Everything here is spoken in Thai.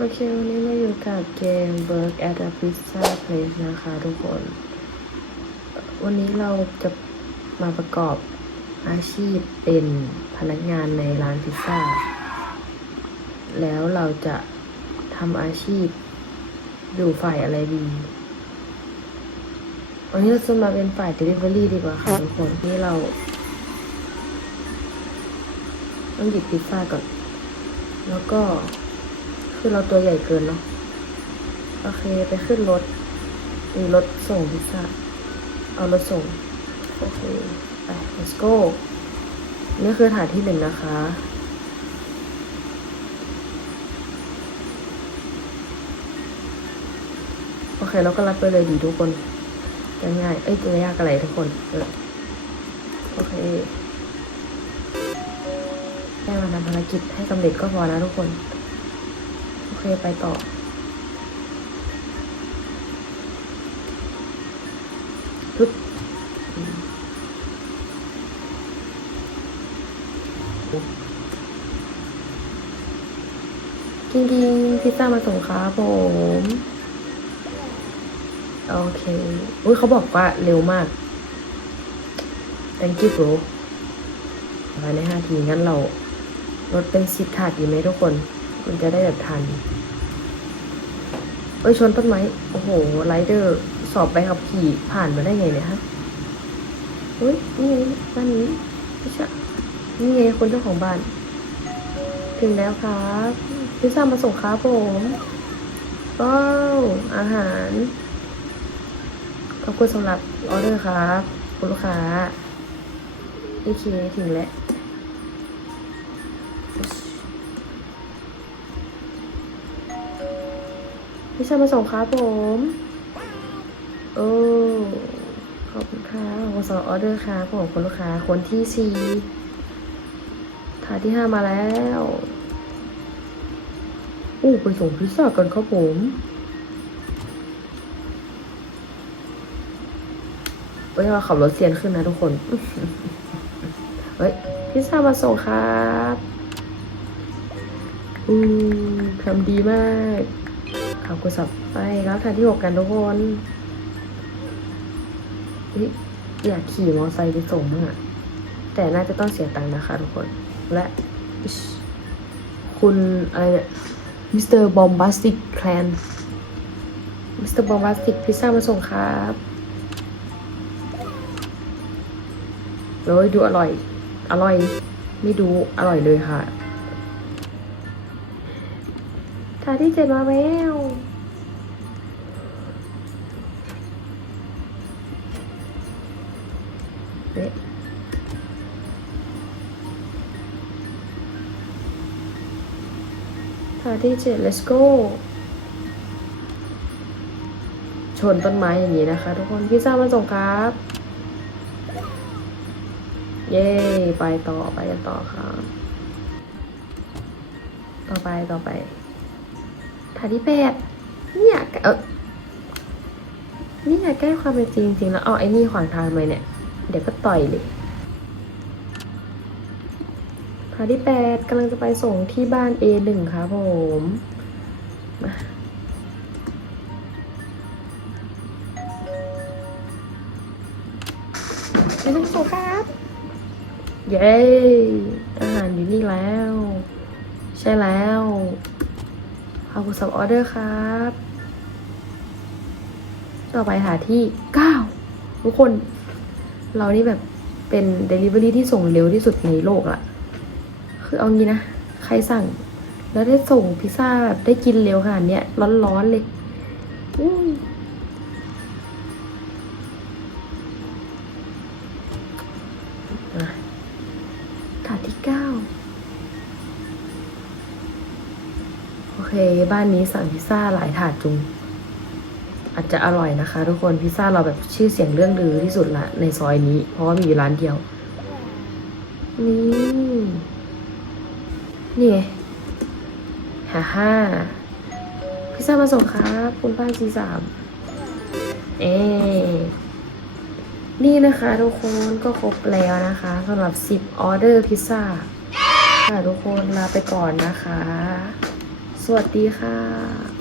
โอเค วันนี้เราอยู่กับเกม Work at a Pizza Place นะคะทุกคน วันนี้เราจะมาประกอบอาชีพเป็นพนักงานในร้านพิซซ่า แล้วเราจะทำอาชีพอยู่ฝ่ายอะไรดี วันนี้เราจะมาเป็นฝ่าย Delivery ดีกว่าค่ะทุกคนนี่เรา ต้องหยิบพิซซ่าก่อน แล้วก็ คือเราตัวใหญ่เกินเนาะโอเคไปขึ้นรถมีรถส่งพิซซ่าเอารถส่ง โอเค ไป let's go นี่คือฐานที่หนึ่งนะคะโอเคเราก็รับไปเลยดีทุกคนจะง่ายเอ้ยจะยากอะไรทุกคนเออโอเคแค่มาทำภารกิจให้สำเร็จก็พอนะทุกคน เคไปต่อ ปึ๊บอืมจริงๆพิซซ่ามาส่งครับผม โอเคอุ้ยเขาบอกว่าเร็วมาก thank you bro ภายในห้าที งั้นเราลดเป็นสิบถาดดีไหมทุกคน มันจะได้แบบทันเอ้ยชนต้นไม้ โอ้โหไรเดอร์สอบไปขับขี่ผ่านมาได้ไงเนี่ยฮะเฮ้ยนี่ไงบ้านนี้ไม่ใช่นี่ไงคนเจ้าของบ้าน ถึงแล้วครับพิซซ่ามาส่งครับผมว้าวอาหารขอบคุณสำหรับออเดอร์ครับคุณลูกค้าโอเคถึงแล้ว พิซซ่ามาส่งครับผม โอ้ขอบคุณค่ะขอสำหรับออเดอร์ครับผมคุณลูกค้าคนที่สี่ถาดที่ห้ามาแล้วอู้ไปส่งพิซซ่ากันครับผมเฮ้ยเราขับรถเซียนขึ้นนะทุกคน เฮ้ย พิซซ่ามาส่งครับ อืมทำดีมาก ขอบคุณสับไปแล้วทานที่หกกันทุกคนอยากขี่มอเตอร์ไซค์ไปส่งมั้งอะแต่น่าจะต้องเสียตังค์นะคะทุกคน และ คุณอะไรเนี่ยมิสเตอร์บอมบาสติกแคลนมิสเตอร์บอมบาสติกพิซซ่ามาส่งครับโอ้ยดูอร่อย อร่อย ไม่ดู อร่อยเลยค่ะ ถาที่เจ็ดมาแล้วเอ๊ะถาที่เจ็ด let's go ชนต้นไม้อย่างนี้นะคะ ทุกคนพิซซ่ามาส่งครับ เย้ ไปต่อไปกันต่อครับต่อไปต่อไป ฐานที่แปดเนี่ยเออนี่อยากใกล้ความเป็นจริงจริงๆแล้วเอาไอ้นี่ขวางทางเลยเนี่ย เดี๋ยวก็ต่อยเลยฐานที่แปดกำลังจะไปส่งที่บ้าน A1 ครับผมมาไม่ต้องส่งครับ เย้อาหารอยู่นี่แล้ว ใช่แล้วขอบ คุณสำหรับออเดอร์ครับ ต่อไปหาที่เก้าทุกคน เรานี่แบบเป็น Delivery ที่ส่งเร็วที่สุดในโลกละคือเอางี้นะ ใครสั่ง แล้วได้ส่งพิซซ่าแบบได้กินเร็วขนาดเนี้ยร้อนๆเลยมอะถาดที่เก้า บ้านนี้สั่งพิซซ่าหลายถาดจุง อาจจะอร่อยนะคะ ทุกคนพิซซ่าเราแบบชื่อเสียงเรื่องลือที่สุดละในซอยนี้ เพราะว่ามีอยู่ร้านเดียว นี่ นี่ไงฮ่าฮ่าพิซซ่ามาส่งครับคุณป้าซีสามเอนี่นะคะทุกคนก็ครบแล้วนะคะสำหรับ 10 ออเดอร์พิซซ่าค่ะทุกคนลาไปก่อนนะคะ สวัสดีค่ะ